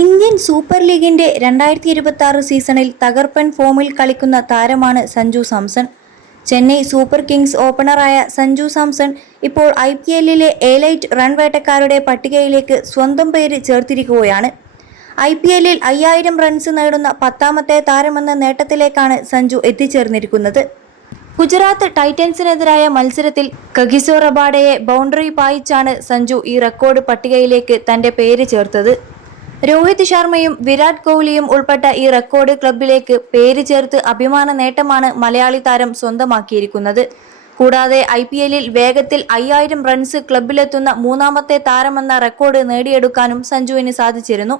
Indian super ലീഗിന്റെ 2026 സീസണിൽ തകർപ്പൻ ഫോമിൽ കളിക്കുന്ന താരമാണ് സഞ്ജു സാംസൺ. ചെന്നൈ സൂപ്പർ കിങ്സ് ഓപ്പണറായ സഞ്ജു സാംസൺ ഇപ്പോൾ IPLലെ എലൈറ്റ് റൺ വേട്ടക്കാരുടെ പട്ടികയിലേക്ക് സ്വന്തം പേര് ചേർത്തിരിക്കുകയാണ്. IPLൽ 5000 റൺസ് നേടുന്ന 10ാമത്തെ താരമെന്ന നേട്ടത്തിലേക്കാണ് സഞ്ജു എത്തിച്ചേർന്നിരിക്കുന്നത്. ഗുജറാത്ത് ടൈറ്റൻസിനെതിരായ മത്സരത്തിൽ കഗിസോ റബാഡയെ ബൗണ്ടറി പായിച്ചാണ് സഞ്ജു ഈ റെക്കോർഡ് പട്ടികയിലേക്ക് തന്റെ പേര് ചേർത്തത്. രോഹിത് ശർമ്മയും വിരാട് കോഹ്ലിയും ഉൾപ്പെട്ട ഈ റെക്കോർഡ് ക്ലബിലേക്ക് പേര് ചേർത്ത് അഭിമാന നേട്ടമാണ് മലയാളി താരം സ്വന്തമാക്കിയിരിക്കുന്നത്. കൂടാതെ IPLൽ വേഗത്തിൽ 5000 റൺസ് ക്ലബിലെത്തുന്ന 3ാമത്തെ താരമെന്ന റെക്കോർഡ് നേടിയെടുക്കാനും സഞ്ജുവിന് സാധിച്ചിരുന്നു.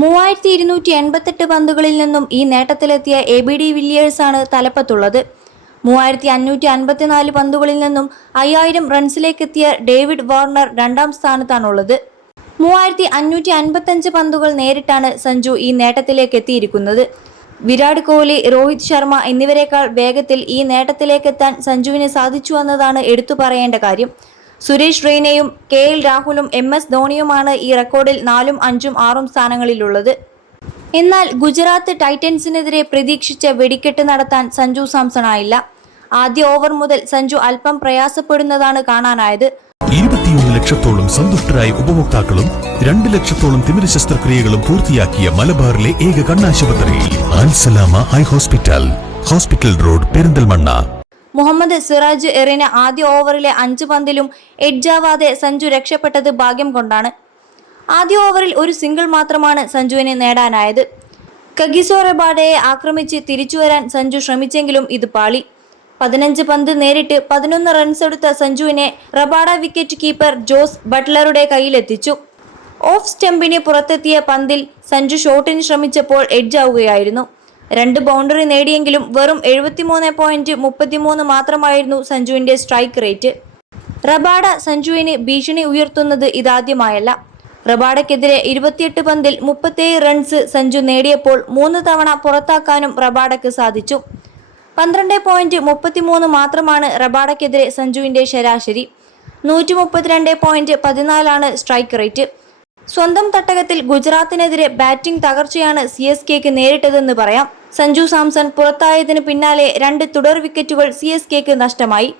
3288 പന്തുകളിൽ നിന്നും ഈ നേട്ടത്തിലെത്തിയ ABD വില്ലിയേഴ്സാണ് തലപ്പത്തുള്ളത്. 3554 പന്തുകളിൽ നിന്നും 5000 റൺസിലേക്കെത്തിയ ഡേവിഡ് വാർണർ 2ാം സ്ഥാനത്താണുള്ളത്. 3555 പന്തുകൾ നേരിട്ടാണ് സഞ്ജു ഈ നേട്ടത്തിലേക്ക് എത്തിയിരിക്കുന്നത്. വിരാട് കോഹ്ലി, രോഹിത് ശർമ്മ എന്നിവരെക്കാൾ വേഗത്തിൽ ഈ നേട്ടത്തിലേക്കെത്താൻ സഞ്ജുവിന് സാധിച്ചുവെന്നതാണ് എടുത്തു പറയേണ്ട കാര്യം. സുരേഷ് റെയ്നയും KL രാഹുലും MS ധോണിയുമാണ് ഈ റെക്കോർഡിൽ 4ഉം 5ഉം 6ഉം സ്ഥാനങ്ങളിലുള്ളത്. എന്നാൽ ഗുജറാത്ത് ടൈറ്റൻസിനെതിരെ പ്രതീക്ഷിച്ച വെടിക്കെട്ട് നടത്താൻ സഞ്ജു സാംസണായില്ല. ആദ്യ ഓവർ മുതൽ സഞ്ജു അല്പം പ്രയാസപ്പെടുന്നതാണ് കാണാനായത്. 21 ലക്ഷത്തോളം സന്തുഷ്ടരായ ഉപഭോക്താക്കളും 2 ലക്ഷത്തോളം തിമിര ശസ്ത്രക്രിയകളും പൂർത്തിയാക്കിയ മലബാറിലെ ഏക കണ്ണാശുപത്രി Alsalama eye hospital, hospital road, Perinthalmanna. Muhammad Siraj എറിഞ്ഞ ആദ്യ ഓവറിലെ 5 പന്തിലും എഡ്ജാവാതെ സഞ്ജു രക്ഷപ്പെട്ടത് ഭാഗ്യം കൊണ്ടാണ്. ആദ്യ ഓവറിൽ ഒരു സിംഗിൾ മാത്രമാണ് സഞ്ജുവിന് നേടാനായത്. കഗിസോ റബാഡയെ ആക്രമിച്ച് തിരിച്ചുവരാൻ സഞ്ജു ശ്രമിച്ചെങ്കിലും ഇത് പാളി. 15 പന്ത് നേരിട്ട് 11 റൺസ് എടുത്ത സഞ്ജുവിനെ റബാഡ വിക്കറ്റ് കീപ്പർ ജോസ് ബട്ട്ലറുടെ കയ്യിലെത്തിച്ചു. ഓഫ് സ്റ്റംപിന് പുറത്തെത്തിയ പന്തിൽ സഞ്ജു ഷോട്ടിന് ശ്രമിച്ചപ്പോൾ എഡ്ജാവുകയായിരുന്നു. 2 ബൗണ്ടറി നേടിയെങ്കിലും വെറും 73.33 മാത്രമായിരുന്നു സഞ്ജുവിന്റെ സ്ട്രൈക്ക് റേറ്റ്. റബാഡ സഞ്ജുവിന് ഭീഷണി ഉയർത്തുന്നത് ഇതാദ്യമായല്ല. റബാഡയ്ക്കെതിരെ 28 പന്തിൽ 37 റൺസ് സഞ്ജു നേടിയപ്പോൾ 3 തവണ പുറത്താക്കാനും റബാഡയ്ക്ക് സാധിച്ചു. 12.33 മാത്രമാണ് റബാഡയ്ക്കെതിരെ സഞ്ജുവിന്റെ ശരാശരി. 132.14 സ്ട്രൈക്ക് റേറ്റ്. സ്വന്തം തട്ടകത്തിൽ ഗുജറാത്തിനെതിരെ ബാറ്റിംഗ് തകർച്ചയാണ് CSKക്ക് നേരിട്ടതെന്ന് പറയാം. സഞ്ജു സാംസൺ പുറത്തായതിനു പിന്നാലെ 2 തുടർ വിക്കറ്റുകൾ CSKക്ക് നഷ്ടമായി.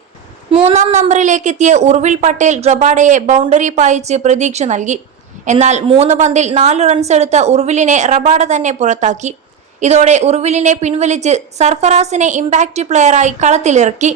3ാം നമ്പറിലേക്കെത്തിയ ഉർവിൽ പട്ടേൽ റബാഡയെ ബൗണ്ടറി പായിച്ച് പ്രതീക്ഷ നൽകി. എന്നാൽ 3 പന്തിൽ 4 റൺസ് എടുത്ത ഉർവിലിനെ റബാഡ തന്നെ പുറത്താക്കി. ഇതോടെ ഉർവിലിനെ പിൻവലിച്ച് സർഫറാസിനെ ഇമ്പാക്റ്റ് പ്ലെയറായി കളത്തിലിറക്കി.